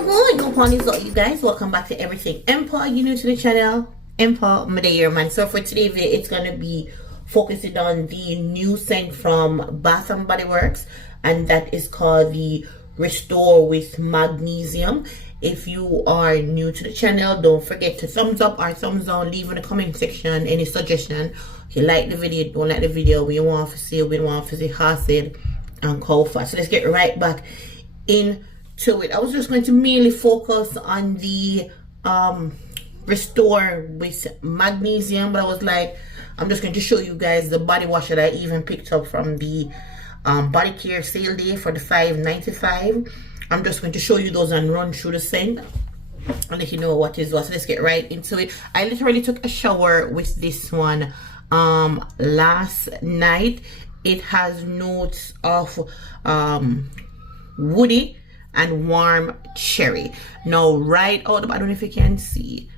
Good morning, so you guys, welcome back to everything Empo. Are you new to the channel? Empo, my day here, man. So for today's video, it's gonna be focusing on the new scent from Bath and Body Works, and that is called the Restore with Magnesium. If you are new to the channel, don't forget to thumbs up or thumbs down, leave in the comment section any suggestion. If you like the video, don't like the video, we want to see, we want to see acid and cow fat. So let's get right back into it. I was just going to mainly focus on the Restore with Magnesium, but I was like, I'm just going to show you guys the body wash that I even picked up from the body care sale day for the $5.95. I'm just going to show you those and run through the scent and let you know what is what. So let's get right into it. I literally took a shower with this one last night. It has notes of woody and warm cherry. Now right out, I don't know if you can see,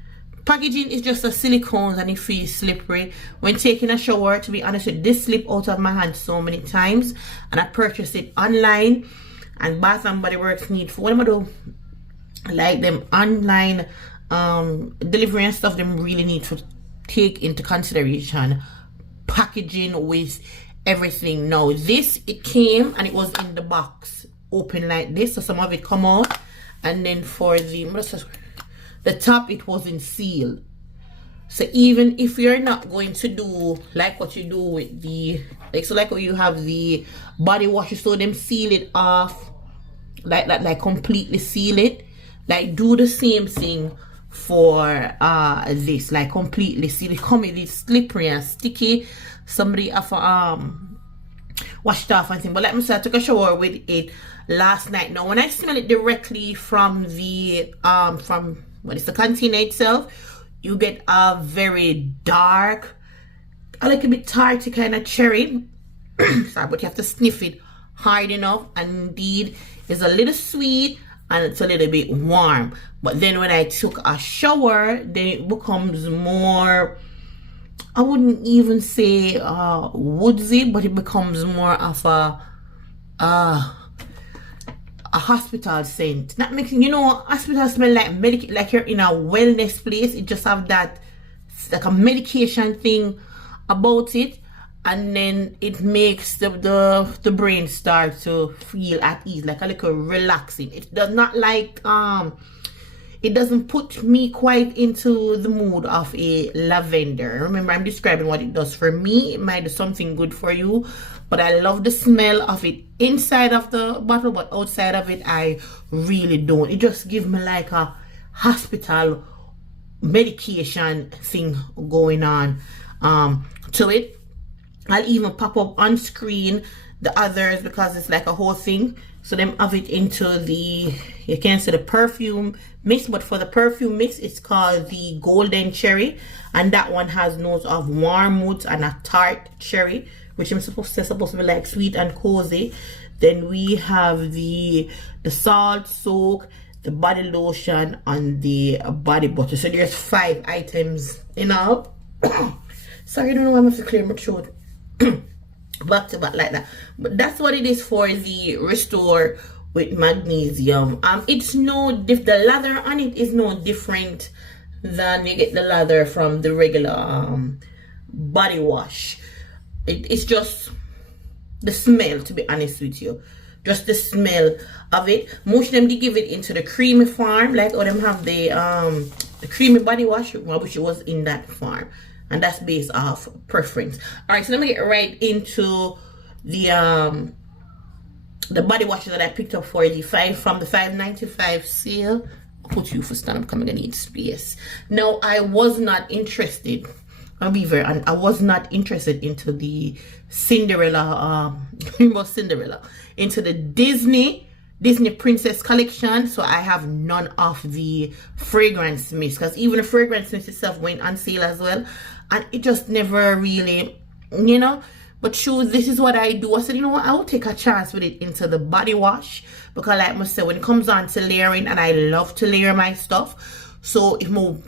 packaging is just a silicone and it feels slippery when taking a shower. To be honest, this slipped out of my hand so many times, and I purchased it online. And Bath and Body Works need, for what am I do, like them online delivery and stuff, them really need to take into consideration packaging with everything. Now this, it came and it was in the box open like this, so some of it come out, and then for the top, it wasn't sealed. So even if you're not going to do like what you do with the, like, so like when you have the body wash, so them seal it off like that, like completely seal it, like do the same thing for this, like completely seal it. Come with it slippery and sticky. Somebody have washed off and thing, but like I said, I took a shower with it last night. Now when I smell it directly from the from what is the container itself, you get a very dark, a little bit tarty kind of cherry. Sorry, but you have to sniff it hard enough, and indeed it's a little sweet and it's a little bit warm. But then when I took a shower, then it becomes more, I wouldn't even say woodsy, but it becomes more of a hospital scent. Not making, you know, hospital smell like like you're in a wellness place. It just have that like a medication thing about it, and then it makes the brain start to feel at ease, like a little relaxing. It does not like it doesn't put me quite into the mood of a lavender. Remember, I'm describing what it does for me. It might do something good for you, but I love the smell of it inside of the bottle, but outside of it, I really don't. It just gives me like a hospital medication thing going on to it. I'll even pop up on screen the others because it's like a whole thing. So them have it into the, you can see the perfume mix, but for the perfume mix, it's called the Golden Cherry, and that one has notes of warm woods and a tart cherry, which I'm supposed to be like sweet and cozy. Then we have the salt soak, the body lotion, and the body butter. So there's 5 items in all. Sorry, I don't know why I'm going to clear my throat. Back to back like that, but that's what it is for the Restore with Magnesium. It's no the lather on it is no different than you get the lather from the regular body wash. It's just the smell, to be honest with you, just the smell of it. Most of them, they give it into the creamy form, like all them have the creamy body wash, which was in that form. And that's based off preference. All right, so let me get right into the body washes that I picked up for the $5.95 sale. I'll put you for stand up, I'm gonna need space. Now I was not interested. I'll be very honest, I was not interested into the Cinderella, into the Disney Princess collection. So I have none of the fragrance mist, because even the fragrance mist itself went on sale as well, and it just never really, you know. But sure, this is what I do. I said, you know what, I will take a chance with it into the body wash, because like I must say, when it comes on to layering, and I love to layer my stuff, so if more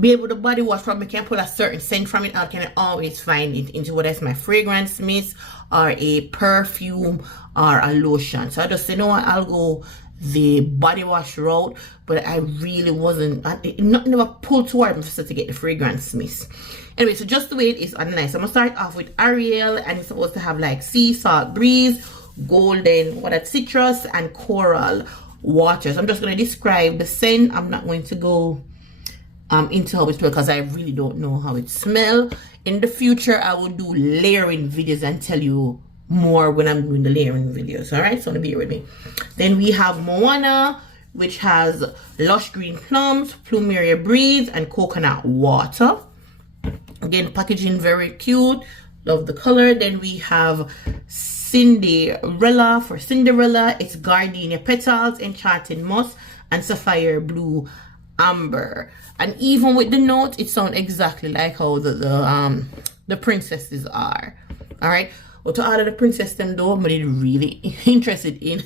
be able to body wash from me, can pull a certain scent from it, I can always find it into whether it's my fragrance mist or a perfume or a lotion. So I just say, you know what, I'll go the body wash route, but I really wasn't, nothing never pulled toward me to get the fragrance mist. Anyway, so just the way it is on nice. I'm gonna start off with Ariel, and it's supposed to have like sea salt breeze, golden, citrus, and coral water. So I'm just gonna describe the scent. I'm not going to go into how it smells because I really don't know how it smells. In the future, I will do layering videos and tell you more when I'm doing the layering videos. All right, so be with me. Then we have Moana, which has lush green plums, plumeria breeze, and coconut water. Again, packaging very cute, love the color. Then we have Cinderella. For Cinderella, it's gardenia petals, enchanted moss, and sapphire blue amber. And even with the note, it sounds exactly like how the princesses are. All right. Well, to all of the princess them though, I'm really interested in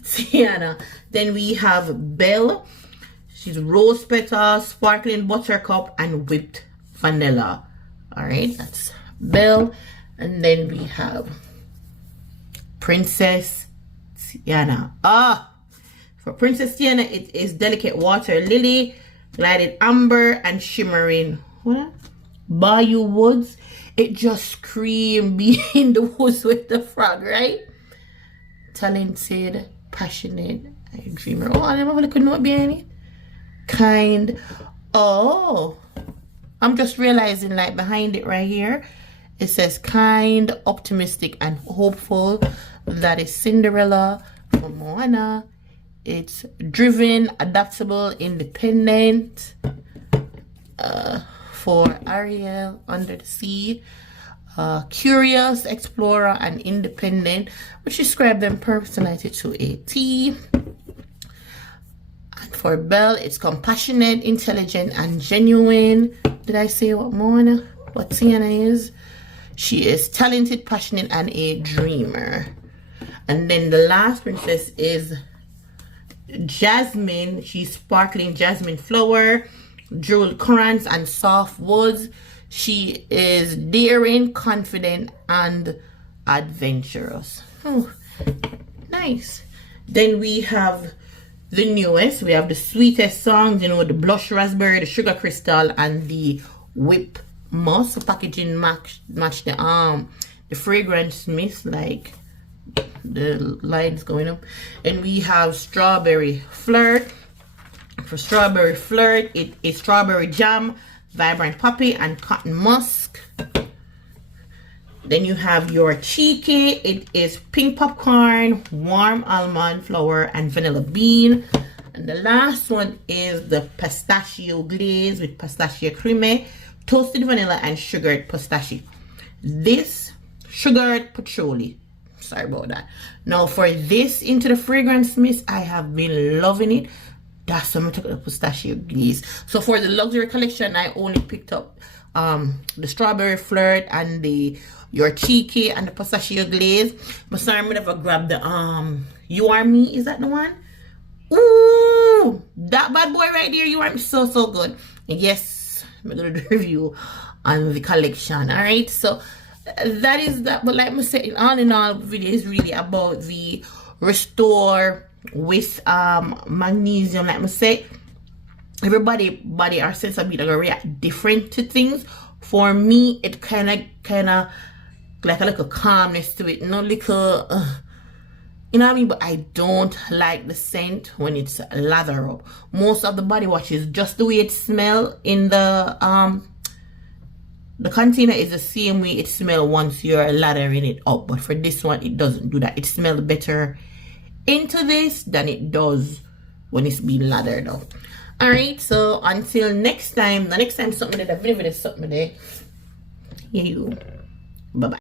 Tiana. Then we have Belle. She's rose petals, sparkling buttercup, and whipped vanilla. All right, that's Belle. And then we have Princess Tiana. For Princess Tiana, it is delicate water lily, glided amber, and shimmering bayou woods. It just screamed being the woods with the frog, right? Talented, passionate, a dreamer. Oh, I never really could know behind it. Kind. Oh, I'm just realizing, like, behind it right here, it says kind, optimistic, and hopeful. That is Cinderella. For Moana, it's driven, adaptable, independent. For Ariel, under the sea, curious, explorer, and independent, which describe them personality to a T. And for Belle, it's compassionate, intelligent, and genuine. Did I say what Tiana is? She is talented, passionate, and a dreamer. And then the last princess is Jasmine. She's sparkling jasmine flower, jeweled currants, and soft woods. She is daring, confident, and adventurous. Oh, nice. Then we have the newest. We have the sweetest songs, you know, the blush raspberry, the sugar crystal, and the whip moss. The packaging match the fragrance mist, like the lines going up. And we have strawberry flirt. For strawberry flirt, it is strawberry jam, vibrant poppy, and cotton musk. Then you have your cheeky. It is pink popcorn, warm almond flour, and vanilla bean. And the last one is the pistachio glaze with pistachio creme, toasted vanilla, and sugared pistachio. This sugared patchouli. Sorry about that. Now for this into the fragrance mist, I have been loving it. That's why I took the pistachio glaze. So for the luxury collection, I only picked up the strawberry flirt and your cheeky and the pistachio glaze. But sorry, I'm never grabbed the You Are Me. Is that the one? Ooh, that bad boy right there. You Are Me, so good. And yes, I'm gonna do a review on the collection. All right, so that is that. But like I said, all in all, the video is really about the restore with magnesium. Like I say, everybody body or sense of being react different to things. For me, it kind of like a little calmness to it, not little you know what I mean. But I don't like the scent when it's lather up. Most of the body washes, just the way it smell in the container is the same way it smells once you're lathering it up. But for this one, it doesn't do that. It smells better into this than it does when it's being lathered up. All right, so until next time, the next time something that I've never something there, you bye bye.